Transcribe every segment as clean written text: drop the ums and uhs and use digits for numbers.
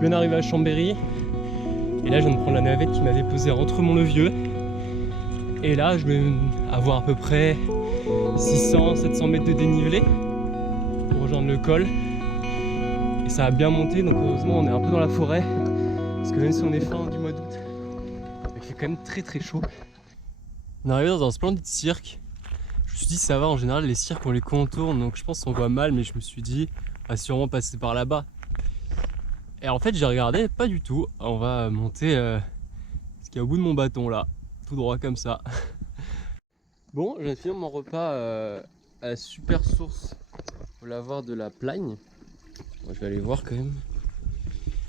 Je viens d'arriver à Chambéry. Et là, je viens de prendre la navette qui m'a déposé entre Mont-le-Vieux. Et là, je vais avoir à peu près 600-700 mètres de dénivelé pour rejoindre le col. Et ça a bien monté, donc heureusement, on est un peu dans la forêt. Parce que même si on est fin du mois d'août, il fait quand même très très chaud. On est arrivé dans un splendide cirque. Je me suis dit, ça va, en général, les cirques, on les contourne, donc je pense qu'on voit mal, mais je me suis dit, on va sûrement passer par là-bas. Et en fait, j'ai regardé, pas du tout. On va monter ce qu'il y a au bout de mon bâton là, tout droit comme ça. Bon, je viens de finir mon repas à la super source. Faut l'avoir de la Plagne. Bon, je vais aller voir quand même.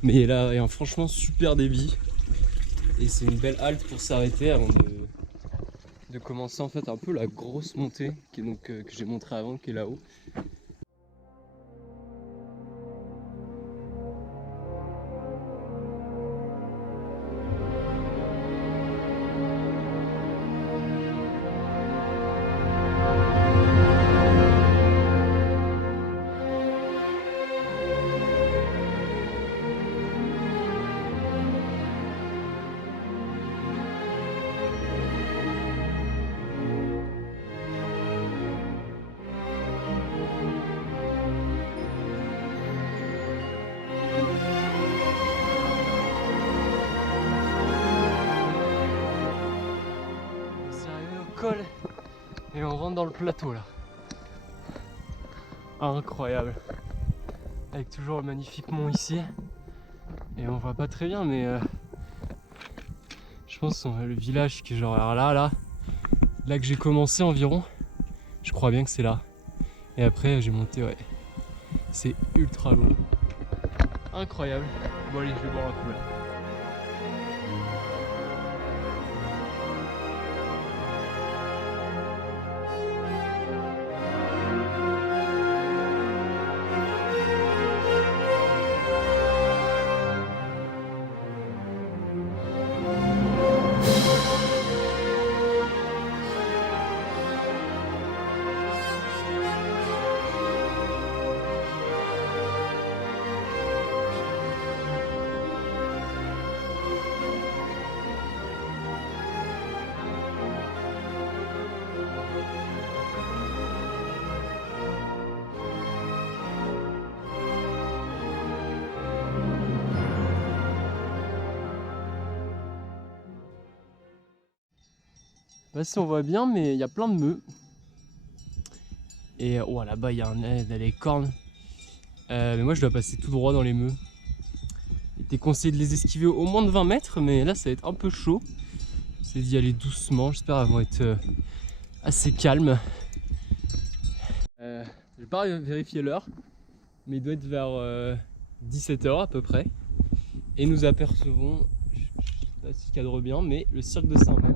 Mais là, il y a un franchement super débit. Et c'est une belle halte pour s'arrêter avant de commencer en fait un peu la grosse montée qui est donc, que j'ai montré avant, qui est là-haut. Col et on rentre dans le plateau là. Incroyable. Avec toujours le magnifique mont ici. Et on voit pas très bien mais je pense que le village qui est genre là que j'ai commencé environ. Je crois bien que c'est là. Et après j'ai monté, ouais. C'est ultra long. Incroyable. Bon allez, je vais boire un coup là. Bah si on voit bien, mais il y a plein de meux. Et oh, là-bas il y a des cornes. Mais moi je dois passer tout droit dans les meux. Il était conseillé de les esquiver au moins de 20 mètres, mais là ça va être un peu chaud. C'est d'y aller doucement, j'espère qu'elles vont être assez calmes. Je vais pas vérifier l'heure, mais il doit être vers 17h à peu près. Et nous apercevons, je sais pas si je cadre bien, mais le cirque de Saint-Même.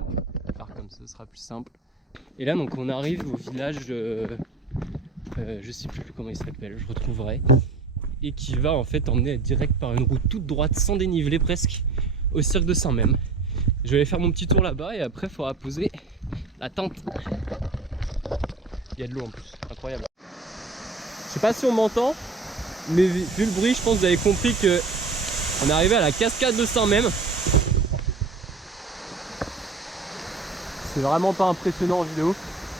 Faire comme ça, ce sera plus simple. Et là donc on arrive au village, je sais plus comment il s'appelle, je retrouverai. Et qui va en fait emmener direct par une route toute droite, sans dénivelé presque, au cirque de Saint-Même. Je vais aller faire mon petit tour là-bas et après il faudra poser la tente. Il y a de l'eau en plus, incroyable. Je sais pas si on m'entend, mais vu le bruit, je pense que vous avez compris que on est arrivé à la cascade de Saint-Même. C'est vraiment pas impressionnant en vidéo,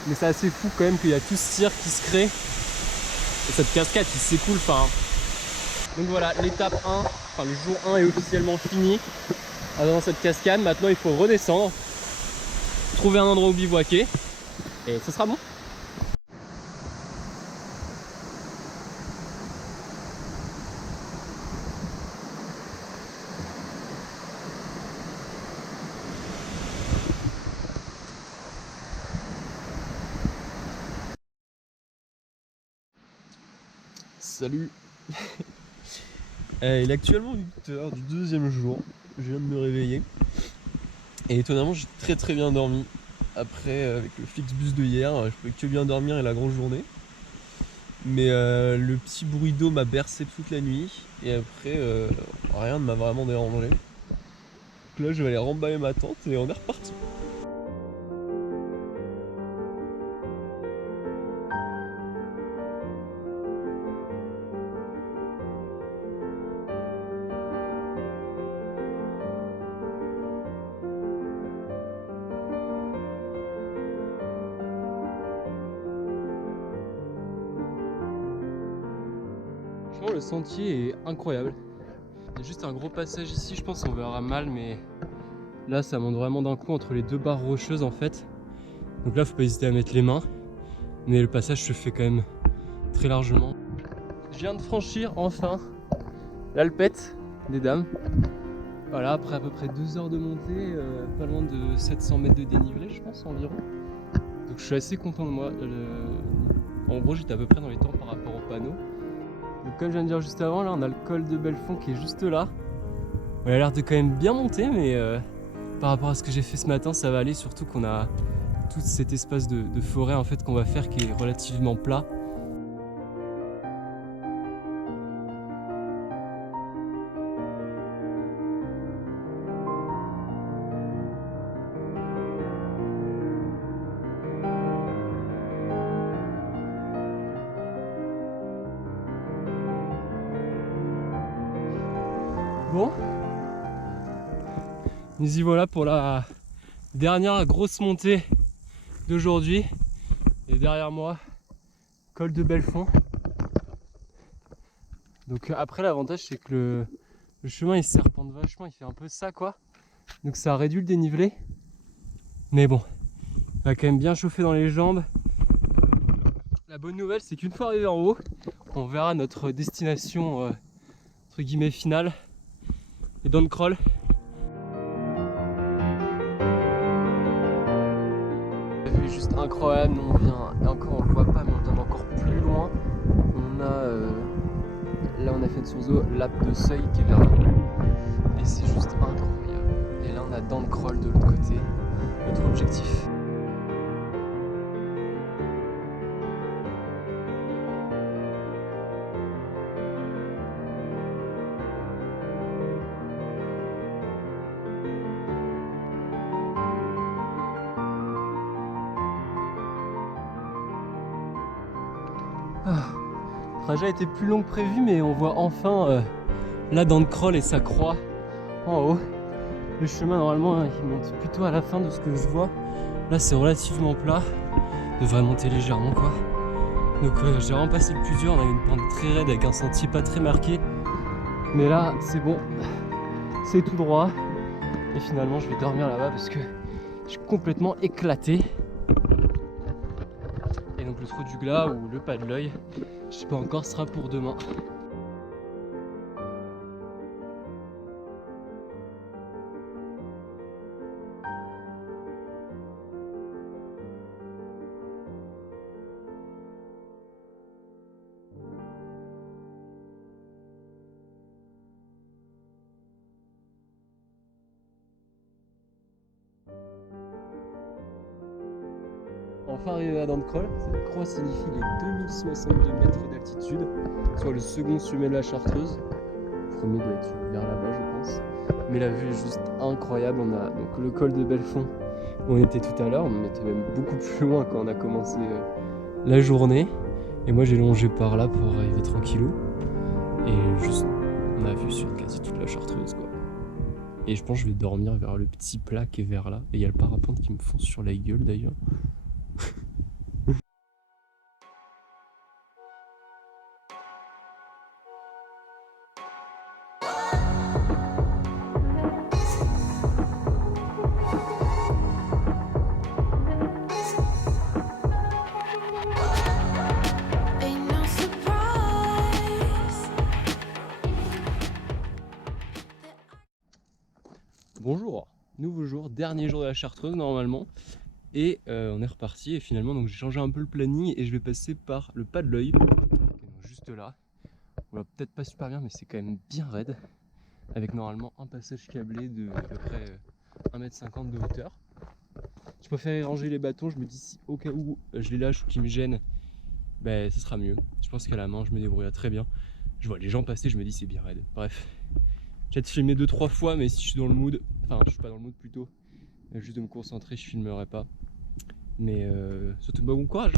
mais c'est assez fou quand même qu'il y a tout ce cirque qui se crée. Et cette cascade qui s'écoule, enfin. Donc voilà, l'étape 1, enfin le jour 1 est officiellement fini dans cette cascade. Maintenant il faut redescendre, trouver un endroit où bivouaquer et ce sera bon. Salut. Il est actuellement 8h du deuxième jour, je viens de me réveiller. Et étonnamment j'ai très bien dormi. Après avec le Flixbus de hier, je pouvais que bien dormir et la grosse journée. Mais le petit bruit d'eau m'a bercé toute la nuit. Et après rien ne m'a vraiment dérangé. Donc là je vais aller remballer ma tente et on est reparti. le sentier est incroyable. Il y a juste un gros passage ici, je pense qu'on verra mal, mais là ça monte vraiment d'un coup entre les deux barres rocheuses en fait. Donc là faut pas hésiter à mettre les mains, mais le passage se fait quand même très largement. Je viens de franchir enfin l'Alpette des Dames. Voilà, après à peu près 2 heures de montée, pas loin de 700 mètres de dénivelé je pense environ. Donc je suis assez content de moi. En gros j'étais à peu près dans les temps par rapport au panneau. Donc comme je viens de dire juste avant, là on a le col de Belfond qui est juste là. Il a l'air de quand même bien monter, mais par rapport à ce que j'ai fait ce matin ça va aller, surtout qu'on a tout cet espace de forêt en fait qu'on va faire qui est relativement plat. Bon, nous y voilà pour la dernière grosse montée d'aujourd'hui. Et derrière moi, col de Belfond. Donc après l'avantage c'est que le chemin il serpente vachement, il fait un peu ça quoi. Donc ça réduit le dénivelé. Mais bon, il va quand même bien chauffer dans les jambes. La bonne nouvelle c'est qu'une fois arrivé en haut, on verra notre destination entre guillemets finale. Et Downcroll. La vue est juste incroyable, nous on vient, et encore on le voit pas mais on vient encore plus loin. On a là on a fait de Surzo l'Ape de Seuil qui est vers là. Et c'est juste incroyable. Et là on a Downcroll de l'autre côté, notre objectif. Le trajet a été plus long que prévu, mais on voit enfin là Downcroll et sa croix en haut. Le chemin normalement il monte plutôt à la fin de ce que je vois. Là c'est relativement plat, devrait monter légèrement quoi. Donc j'ai vraiment passé le plus dur, on avait une pente très raide avec un sentier pas très marqué. Mais là c'est bon, c'est tout droit. Et finalement je vais dormir là-bas parce que je suis complètement éclaté. Et donc le trou du Glas ou le pas de l'œil, je sais pas encore, sera pour demain. Enfin arrivé à Downcroll, cette croix signifie les 2062 mètres d'altitude, soit le second sommet de la Chartreuse. Le premier doit être vers là-bas je pense. Mais la vue est juste incroyable. On a donc le col de Belfond où on était tout à l'heure, on était même beaucoup plus loin quand on a commencé la journée. Et moi j'ai longé par là pour arriver tranquillou. Et juste on a vu sur quasi toute la Chartreuse quoi. Et je pense que je vais dormir vers le petit plat qui est vers là. Et il y a le parapente qui me fonce sur la gueule d'ailleurs. Bonjour, nouveau jour, dernier jour de la Chartreuse normalement. Et on est reparti et finalement donc j'ai changé un peu le planning et je vais passer par le pas de l'œil. Juste là. On voit peut-être pas super bien mais c'est quand même bien raide. Avec normalement un passage câblé de à peu près 1,50 m de hauteur. Je préfère ranger les bâtons, je me dis si au cas où je les lâche ou qu'ils me gênent, ben ça sera mieux. Je pense qu'à la main je me débrouillerai très bien. Je vois les gens passer, je me dis c'est bien raide. Bref. J'ai peut-être filmé 2-3 fois mais si je suis dans le mood, enfin je suis pas dans le mood plutôt, juste de me concentrer je filmerai pas. Mais surtout bon courage.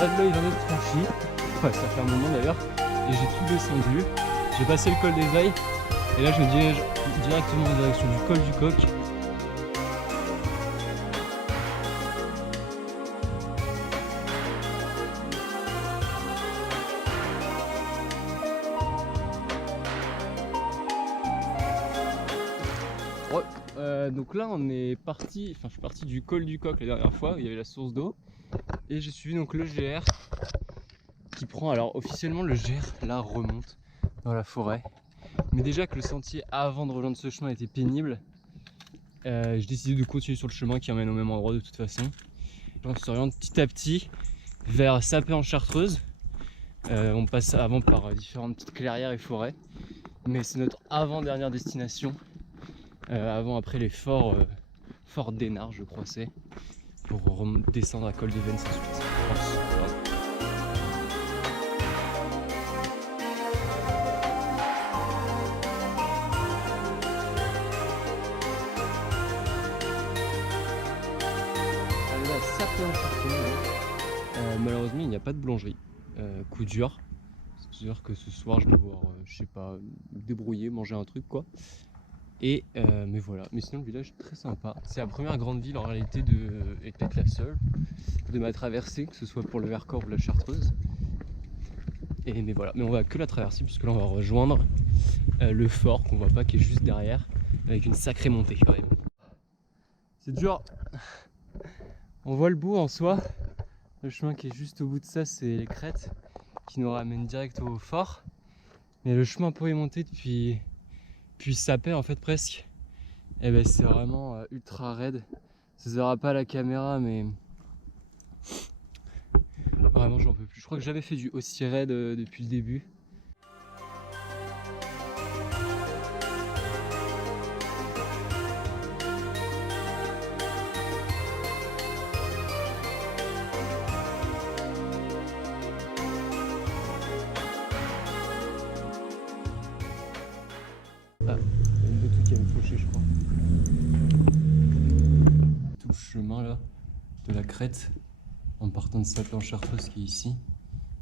Là il vient d'être franchi, enfin ça fait un moment d'ailleurs, et j'ai tout descendu. J'ai passé le col des Ailles, et là je me dirige directement en direction du col du Coq. Donc là on est parti, enfin je suis parti du col du Coq la dernière fois où il y avait la source d'eau, et j'ai suivi donc le GR qui prend, alors officiellement le GR là remonte dans la forêt, mais déjà que le sentier avant de rejoindre ce chemin était pénible, j'ai décidé de continuer sur le chemin qui emmène au même endroit de toute façon. On s'oriente petit à petit vers Sapé en Chartreuse. On passe avant par différentes petites clairières et forêts, mais c'est notre avant-dernière destination, avant après les forts d'Énard je crois c'est, pour descendre à Col des Vennes ensuite. Arrivé à Sapé en Chartreuse, malheureusement il n'y a pas de boulangerie, coup dur. C'est-à-dire que ce soir je vais devoir, je sais pas, me débrouiller, manger un truc quoi. Et mais voilà, mais sinon le village est très sympa. C'est la première grande ville en réalité et peut-être la seule de ma traversée, que ce soit pour le Vercors ou la Chartreuse. Et mais voilà, mais on va que la traverser puisque là on va rejoindre le fort qu'on voit pas, qui est juste derrière, avec une sacrée montée quand même. C'est dur. On voit le bout en soi. Le chemin qui est juste au bout de ça, c'est les crêtes qui nous ramènent direct au fort. Mais le chemin pour y monter depuis Sapé en fait presque, et ben c'est vraiment ultra raide. Ça se verra pas à la caméra, mais vraiment j'en peux plus. Je crois que j'avais fait du aussi raide depuis le début. Ah, il y a une moto qui va me faucher je crois. Tout le chemin là, de la crête, en partant de Sapé en Chartreuse qui est ici.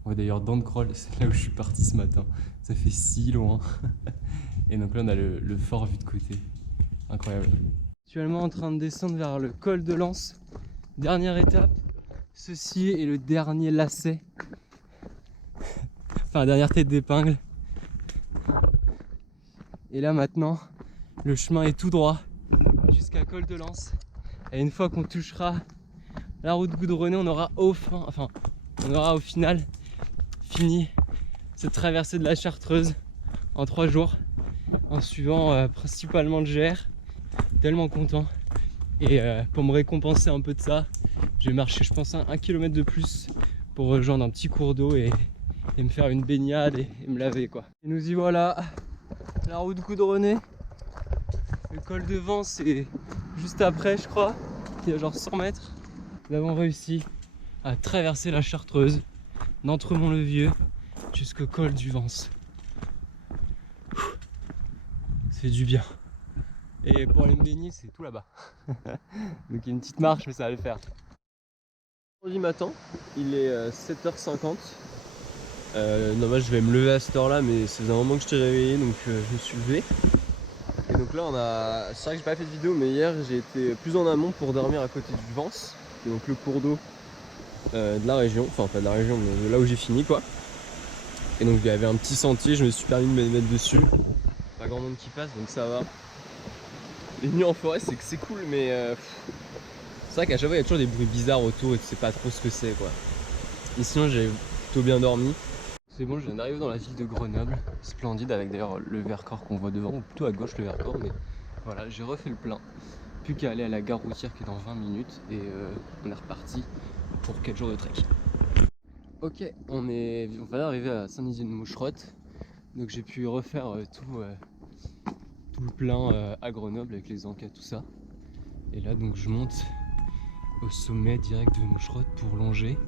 On voit d'ailleurs Dancroll, c'est là où je suis parti ce matin. Ça fait si loin. Et donc là on a le fort vu de côté. Incroyable. Actuellement en train de descendre vers le col de Lens. Dernière étape. Ceci est le dernier lacet. Enfin la dernière tête d'épingle. Et là maintenant, le chemin est tout droit jusqu'à col de Lens. Et une fois qu'on touchera la route goudronnée, on aura au final fini cette traversée de la Chartreuse en 3 jours, en suivant principalement le GR. Tellement content. Et pour me récompenser un peu de ça, je vais marcher je pense 1 km de plus pour rejoindre un petit cours d'eau et me faire une baignade et me laver quoi. Et nous y voilà, la route goudronnée. Le col de Vence c'est juste après je crois, il y a genre 100 mètres. Nous avons réussi à traverser la Chartreuse d'Entremont-le-Vieux jusqu'au col du Vence. Ça fait du bien. Et pour aller me baigner c'est tout là-bas. Donc il y a une petite marche mais ça va le faire. Vendredi matin, il est 7h50. Normal je vais me lever à cette heure là, mais ça faisait un moment que je t'ai réveillé donc je me suis levé. Et donc là c'est vrai que j'ai pas fait de vidéo, mais hier j'ai été plus en amont pour dormir à côté du Vence, qui est donc le cours d'eau de la région, enfin pas de la région mais de là où j'ai fini quoi. Et donc il y avait un petit sentier, je me suis permis de me mettre dessus. Pas grand monde qui passe donc ça va. Les nuits en forêt c'est que c'est cool, mais c'est vrai qu'à chaque fois il y a toujours des bruits bizarres autour et tu sais pas trop ce que c'est quoi. Et sinon j'ai plutôt bien dormi. C'est bon, je viens d'arriver dans la ville de Grenoble, splendide, avec d'ailleurs le Vercors qu'on voit devant, ou plutôt à gauche le Vercors, mais voilà, j'ai refait le plein. Plus qu'à aller à la gare routière qui est dans 20 minutes, et on est reparti pour 4 jours de trek. Ok, on va arriver à Saint-Nizier-de-Moucherotte, donc j'ai pu refaire tout le plein à Grenoble avec les encas, tout ça. Et là donc je monte au sommet direct de Moucherotte pour longer.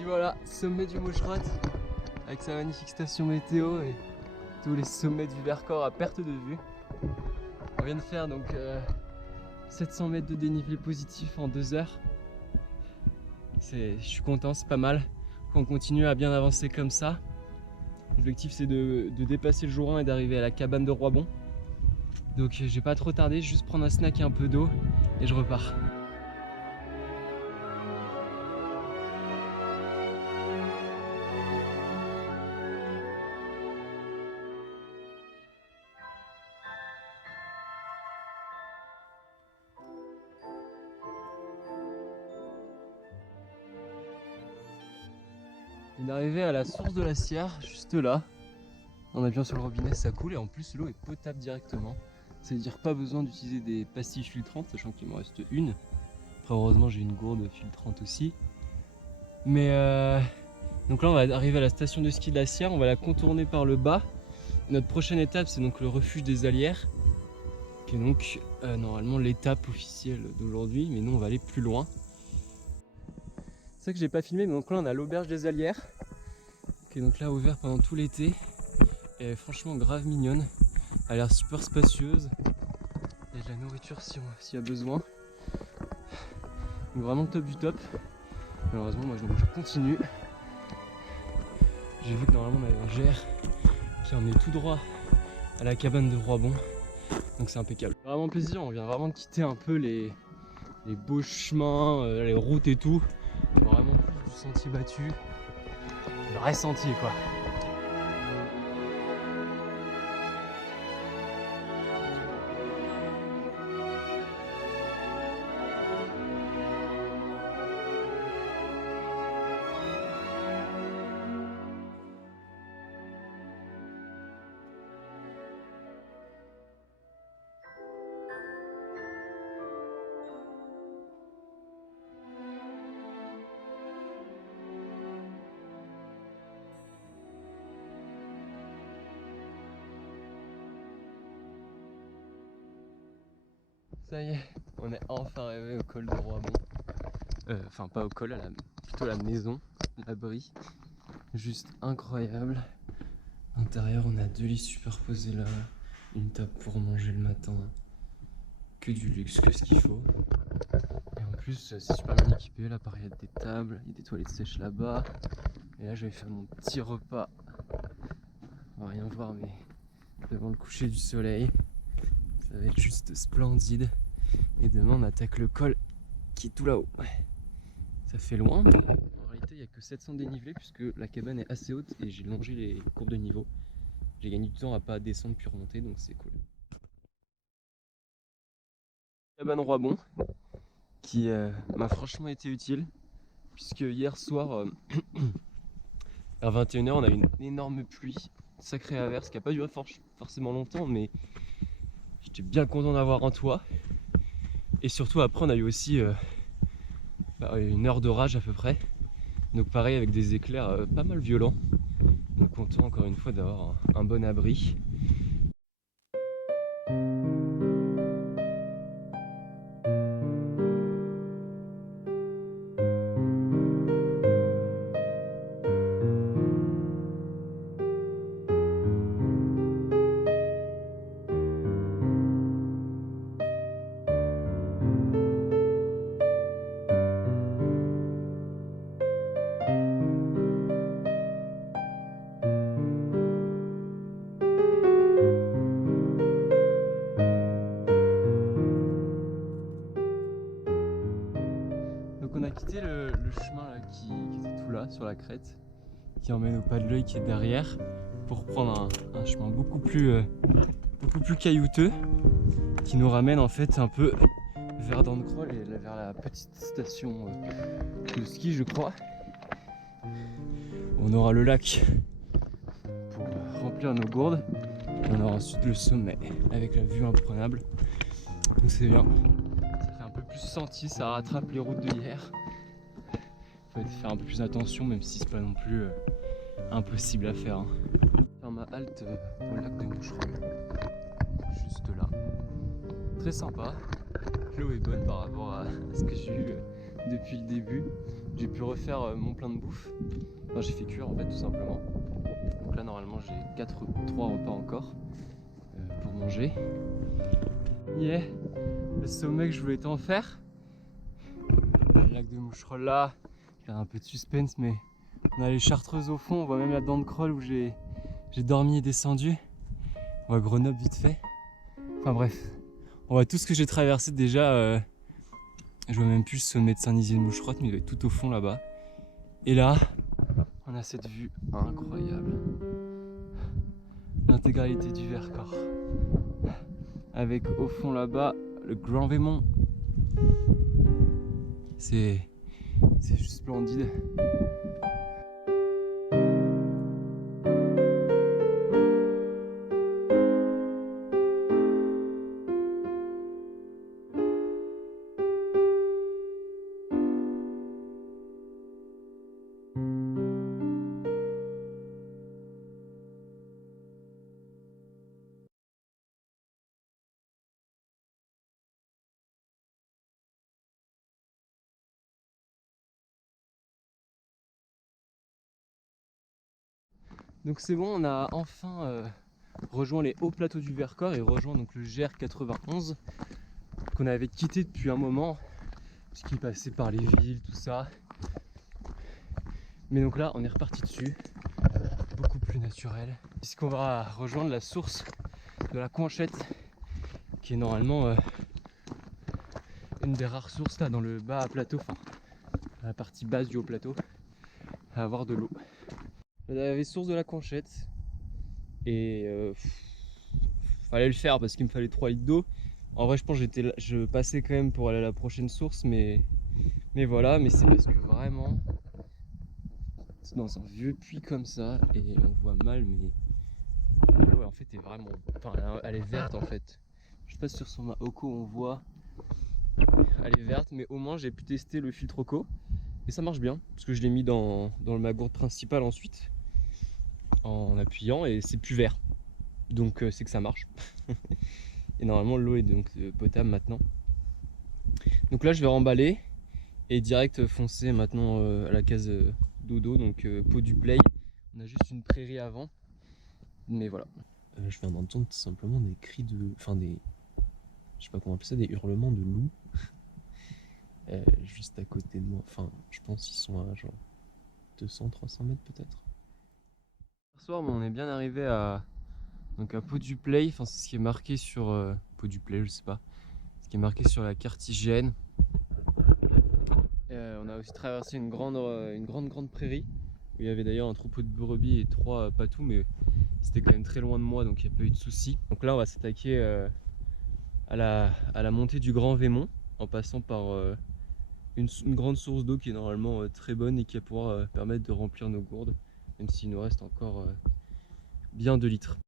dit voilà, sommet du Maucherotte avec sa magnifique station météo et tous les sommets du Vercors à perte de vue. On vient de faire donc 700 mètres de dénivelé positif en 2 heures. Je suis content, c'est pas mal. On continue à bien avancer comme ça. L'objectif c'est de dépasser le jour 1 et d'arriver à la cabane de Roibon. Donc je vais pas trop tarder, juste prendre un snack et un peu d'eau et je repars. On est arrivé à la source de la Sierre, juste là. En appuyant sur le robinet, ça coule et en plus l'eau est potable directement. Ça veut dire pas besoin d'utiliser des pastilles filtrantes, sachant qu'il me reste une. Après heureusement j'ai une gourde filtrante aussi. Mais donc là on va arriver à la station de ski de la Sierre, on va la contourner par le bas. Notre prochaine étape c'est donc le refuge des Alières, qui est donc normalement l'étape officielle d'aujourd'hui, mais nous on va aller plus loin. C'est ça que j'ai pas filmé, mais donc là on a l'auberge des Alières, qui est donc là ouvert pendant tout l'été. Et elle est franchement grave mignonne, elle a l'air super spacieuse. Il y a de la nourriture s'il y a besoin. Donc vraiment top du top. Malheureusement moi je continue. J'ai vu que normalement on avait un GR qui emmenait tout droit à la cabane de Roibon. Donc c'est impeccable. Vraiment plaisir, on vient vraiment de quitter un peu les beaux chemins, les routes et tout. Vraiment plus du sentier battu, le vrai sentier quoi. Ça y est, on est enfin arrivé au col de Roibon. Enfin pas au col, plutôt la maison, l'abri. Juste incroyable. À l'intérieur on a 2 lits superposés là, une table pour manger le matin. Que du luxe, que ce qu'il faut. Et en plus c'est super bien équipé, là pareil il y a des tables, il y a des toilettes sèches là-bas. Et là je vais faire mon petit repas. On va rien voir mais devant le coucher du soleil. Ça va être juste splendide. Et demain on attaque le col qui est tout là-haut. Ça fait loin, mais en réalité il n'y a que 700 dénivelés puisque la cabane est assez haute et j'ai longé les courbes de niveau. J'ai gagné du temps à pas descendre puis remonter, donc c'est cool. Cabane Roibon qui m'a franchement été utile puisque hier soir vers 21h on a eu une énorme pluie, sacrée averse qui n'a pas duré forcément longtemps, mais j'étais bien content d'avoir un toit. Et surtout après on a eu aussi 1 heure d'orage à peu près. Donc pareil avec des éclairs pas mal violents. Donc content encore une fois d'avoir un bon abri. On a quitté le chemin là, qui était tout là sur la crête, qui emmène au pas de l'œil qui est derrière, pour prendre un chemin beaucoup plus caillouteux, qui nous ramène en fait un peu vers Dancrol et vers la petite station de ski je crois. On aura le lac pour remplir nos gourdes et on aura ensuite le sommet avec la vue imprenable. Donc c'est bien. Plus senti, ça rattrape les routes de hier. Faut faire un peu plus attention même si c'est pas non plus impossible à faire. Faire ma halte au lac de Moucheronne, juste là. Très sympa, l'eau est bonne par rapport à ce que j'ai eu depuis le début. j'ai pu refaire mon plein de bouffe. Enfin j'ai fait cuire en fait tout simplement. Donc là normalement j'ai 3 repas encore pour manger. Yeah, le sommet que je voulais tant faire. Le lac de Moucherolle là, il y a un peu de suspense mais on a les Chartreuses au fond, on voit même la dent de Croll où j'ai dormi et descendu. On voit Grenoble vite fait. Enfin bref, on voit tout ce que j'ai traversé déjà. Je vois même plus le sommet de Saint-Nizier-de-Moucherotte, mais il doit être tout au fond là-bas. Et là, on a cette vue incroyable. L'intégralité du Vercors. Avec au fond là-bas le Grand Vémont. C'est juste splendide. Donc c'est bon, on a enfin rejoint les hauts plateaux du Vercors et rejoint donc le GR 91 qu'on avait quitté depuis un moment puisqu'il passait par les villes, tout ça. Mais donc là on est reparti dessus, beaucoup plus naturel, puisqu'on va rejoindre la source de la Conchette qui est normalement une des rares sources là dans le bas plateau, enfin la partie basse du haut plateau, à avoir de l'eau. Il y avait source de la Conchette et fallait le faire parce qu'il me fallait 3 litres d'eau. En vrai je pense que je passais quand même pour aller à la prochaine source, mais voilà, mais c'est parce que vraiment c'est dans un vieux puits comme ça et on voit mal, mais ouais, en fait elle est vraiment, enfin elle est verte en fait. Je sais pas si sur son Oko on voit, elle est verte, mais au moins j'ai pu tester le filtre Oko et ça marche bien parce que je l'ai mis dans ma gourde principale ensuite en appuyant et c'est plus vert, donc c'est que ça marche. Et normalement l'eau est donc potable maintenant. Donc là je vais remballer et direct foncer maintenant à la case dodo, donc Pot du Play. On a juste une prairie avant, mais voilà. Je viens d'entendre tout simplement des cris de, enfin des, je sais pas comment appeler ça, des hurlements de loups juste à côté de moi. Enfin je pense qu'ils sont à genre 200-300 mètres peut-être. Hier soir on est bien arrivé à Pot du Play, enfin c'est ce qui est marqué sur Pot du Play, je sais pas, ce qui est marqué sur la carte IGN. On a aussi traversé une grande prairie où il y avait d'ailleurs un troupeau de brebis et 3 patous, mais c'était quand même très loin de moi donc il n'y a pas eu de soucis. Donc là on va s'attaquer à la montée du Grand Vémont en passant par une grande source d'eau qui est normalement très bonne et qui va pouvoir permettre de remplir nos gourdes, même s'il nous reste encore bien 2 litres.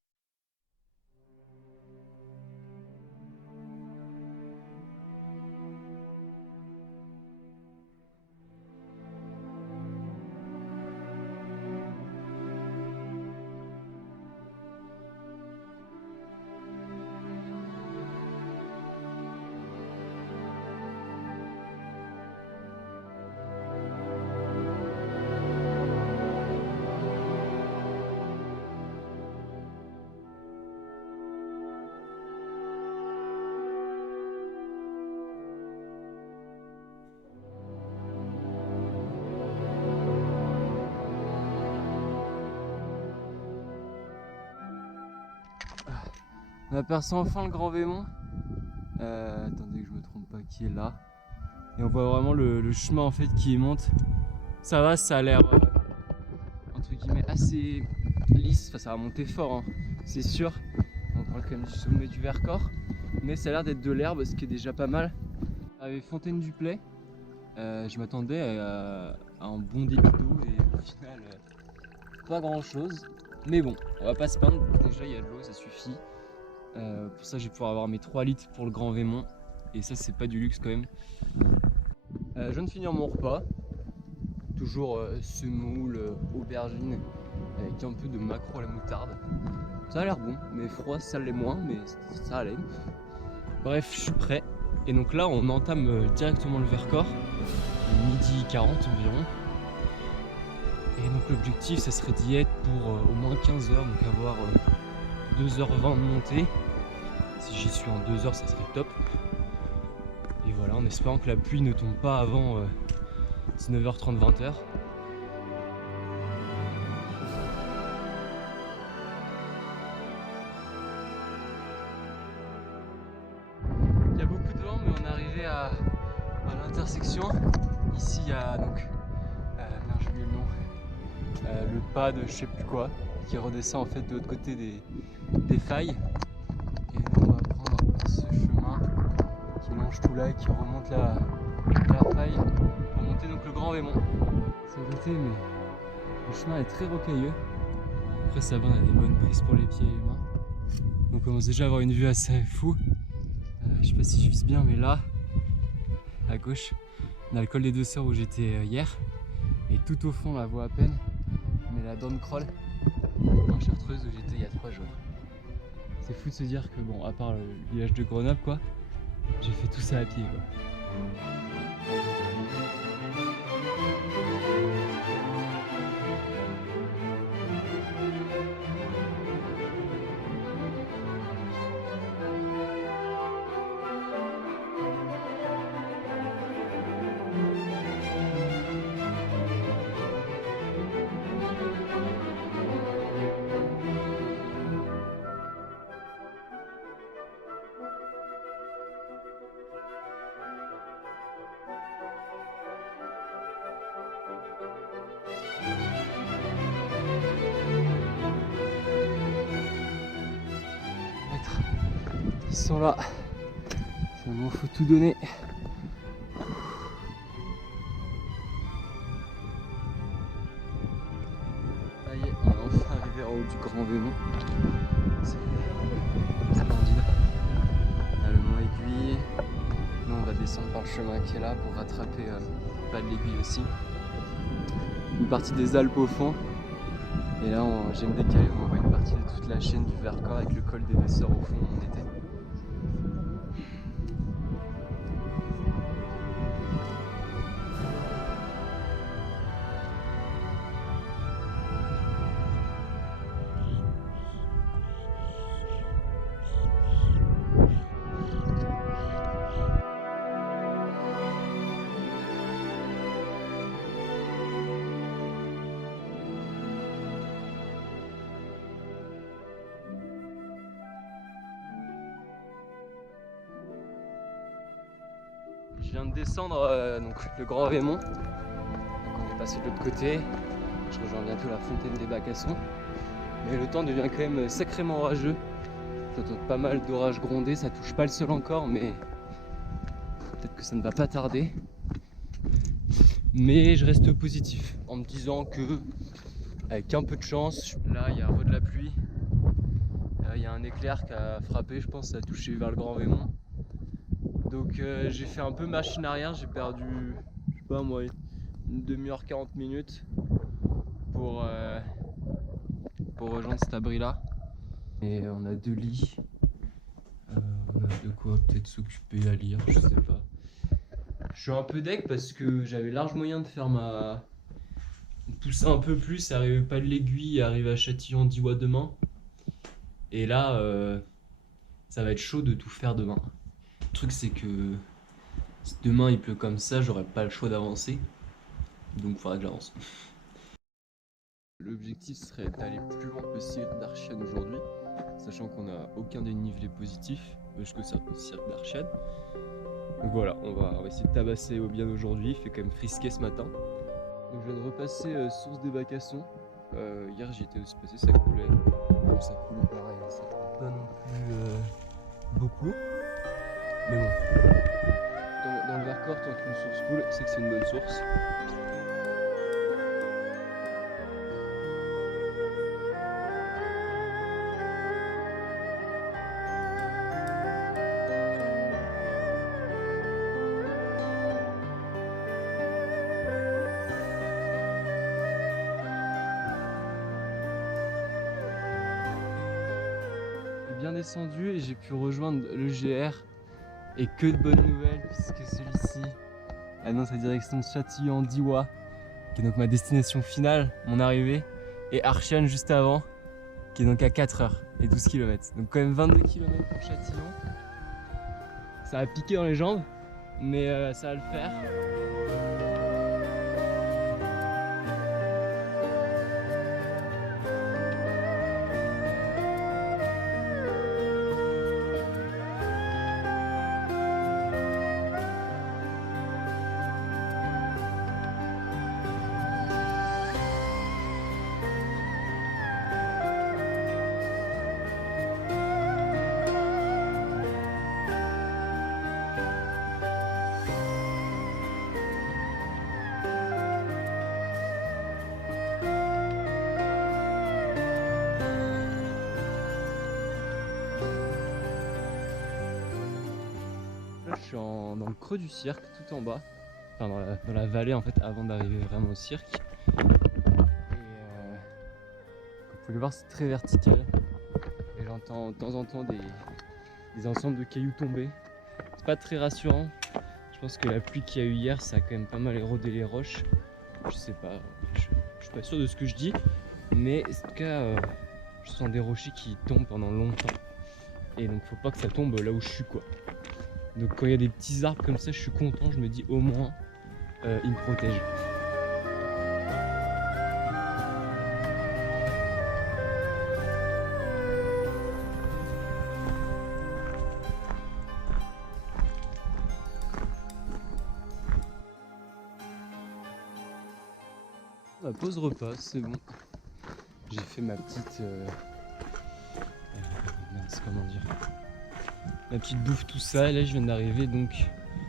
On aperçoit enfin le Grand Vémont. Attendez que je me trompe pas, qui est là. Et on voit vraiment le chemin en fait qui monte. Ça va, ça a l'air entre guillemets assez lisse. Enfin, ça va monter fort, hein, c'est sûr. On parle quand même du sommet du Vercors, mais ça a l'air d'être de l'herbe, ce qui est déjà pas mal. Avec Fontaine du Play, je m'attendais à un bon débit d'eau et au final pas grand chose. Mais bon, on va pas se plaindre. Déjà il y a de l'eau, ça suffit. Pour ça je vais pouvoir avoir mes 3 litres pour le Grand Vémont. Et ça c'est pas du luxe quand même. Je viens de finir mon repas. Toujours semoule, aubergine avec un peu de maquereau à la moutarde. Ça a l'air bon, mais froid ça l'est moins, mais ça allait. Bref, je suis prêt. Et donc là on entame directement le Vercors. 12h40 environ. Et donc l'objectif, ça serait d'y être pour au moins 15 heures, donc avoir 2h20 de montée. Si j'y suis en 2 heures, ça serait top. Et voilà, en espérant que la pluie ne tombe pas avant 19h30, 20h. Il y a beaucoup de vent, mais on est arrivé à l'intersection. Ici, il y a donc, j'ai oublié le nom, le pas de je sais plus quoi, qui redescend en fait de l'autre côté des failles. Et nous, on va prendre ce chemin qui longe tout là et qui remonte la faille pour monter donc le Grand Vémont. C'est embêté, mais le chemin est très rocailleux. Après, ça va, on a des bonnes prises pour les pieds et les mains. On commence déjà à avoir une vue assez fou. Je sais pas si je vise bien, mais là, à gauche, on a le col des Deux Sœurs où j'étais hier. Et tout au fond, la voie à peine, mais la Dorncroll en Chartreuse où j'étais il y a 3 jours. C'est fou de se dire que, bon, à part le village de Grenoble, quoi, j'ai fait tout ça à pied, quoi. Ils sont là, seulement faut tout donner. Ça y est, on est enfin arrivé en haut du Grand Vémont. C'est splendide. On a le mont Aiguille. Nous on va descendre par le chemin qui est là pour rattraper le pas de l'Aiguille aussi. Une partie des Alpes au fond. Et là j'ai me décalé, on voit une partie de toute la chaîne du Vercors avec le col des Deux Sœurs au fond où on était. Je viens de descendre donc, le Grand Vémont. Donc on est passé de l'autre côté. Je rejoins bientôt la fontaine des Bacassons. Mais le temps devient quand même sacrément orageux. J'entends pas mal d'orages gronder. Ça touche pas le sol encore, mais peut-être que ça ne va pas tarder. Mais je reste positif en me disant que avec un peu de chance, là il y a de la pluie. Il y a un éclair qui a frappé, je pense, ça a touché vers le Grand Vémont. Donc j'ai fait un peu machine arrière, j'ai perdu, je sais pas moi, une demi-heure, 40 minutes pour rejoindre cet abri là. Et on a 2 lits, on a de quoi peut-être s'occuper à lire, je sais pas. Je suis un peu deg parce que j'avais large moyen de faire pousser un peu plus, arriver pas de l'Aiguille, arriver à Châtillon-d'Ivoire demain. Et là, ça va être chaud de tout faire demain. Le truc c'est que si demain il pleut comme ça, j'aurai pas le choix d'avancer. Donc il faudra que j'avance. L'objectif serait d'aller plus loin que le cirque d'Archiane aujourd'hui, sachant qu'on n'a aucun dénivelé positif jusqu'au cirque d'Archiane. Donc voilà, on va essayer de tabasser au bien aujourd'hui, il fait quand même frisqué ce matin. Donc je viens de repasser source des Bacassons. Hier j'y étais aussi passé, ça coulait. Donc ça coulait pareil, ça coule pas non plus beaucoup. Mais bon, dans le Vercors, tant qu'une source coule, c'est que c'est une bonne source. J'ai bien descendu et j'ai pu rejoindre le GR. Et que de bonnes nouvelles puisque celui-ci annonce la direction de Châtillon-Diois, qui est donc ma destination finale, mon arrivée, et Archiane juste avant, qui est donc à 4h et 12 km. Donc quand même 22 km pour Châtillon. Ça va piquer dans les jambes, mais ça va le faire. Là, je suis dans le creux du cirque, tout en bas, enfin dans la vallée en fait, avant d'arriver vraiment au cirque. Et comme vous pouvez le voir, c'est très vertical. Et j'entends de temps en temps des ensembles de cailloux tomber. C'est pas très rassurant. Je pense que la pluie qu'il y a eu hier, ça a quand même pas mal érodé les roches. Je sais pas, je suis pas sûr de ce que je dis, mais en tout cas, je sens des rochers qui tombent pendant longtemps. Et donc faut pas que ça tombe là où je suis, quoi. Donc quand il y a des petits arbres comme ça, je suis content, je me dis au moins ils me protègent. Ma pause repas, c'est bon. J'ai fait ma petite comment dire, ma petite bouffe, tout ça. Et là je viens d'arriver donc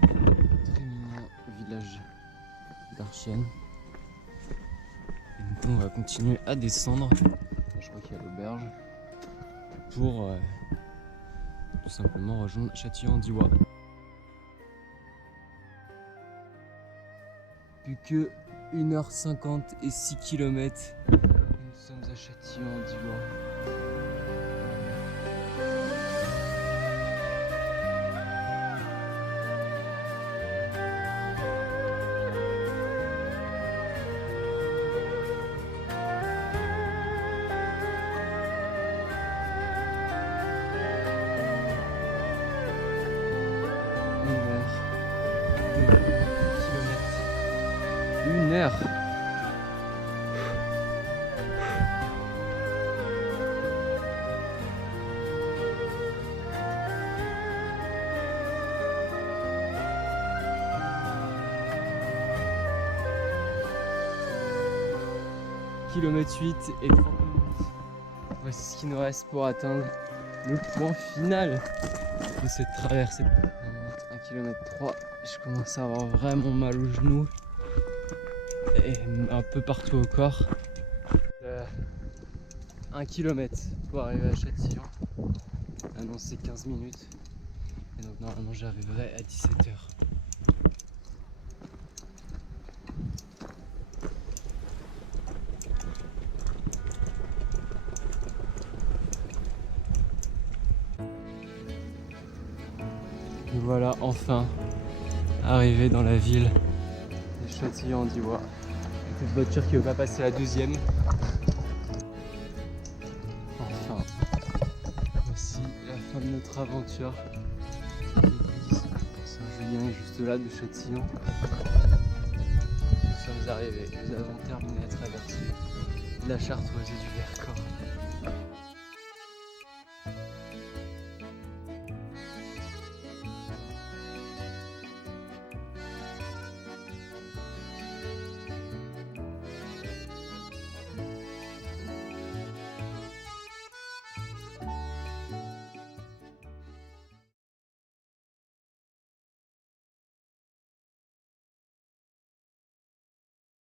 très mignon village d'Archiane. Et donc on va continuer à descendre. Je crois qu'il y a l'auberge pour tout simplement rejoindre Châtillon-Diois. Plus que 1h50 et 6 km. Nous sommes à Châtillon-Diois. Une heure. Kilomètre 8 et 30 minutes. Voici ce qu'il nous reste pour atteindre le point final de cette traversée. 1 km 3, je commence à avoir vraiment mal aux genoux et un peu partout au corps. 1 km pour arriver à Châtillon. Annoncé 15 minutes. Et donc normalement j'arriverai à 17h. Et voilà, enfin arrivé dans la ville de Châtillon-Diois. Cette voiture qui ne veut pas passer la deuxième. Enfin, voici la fin de notre aventure. L'église Saint-Julien est juste là de Châtillon. Nous sommes arrivés, nous avons terminé la traversée de la Chartreuse et du Vercors.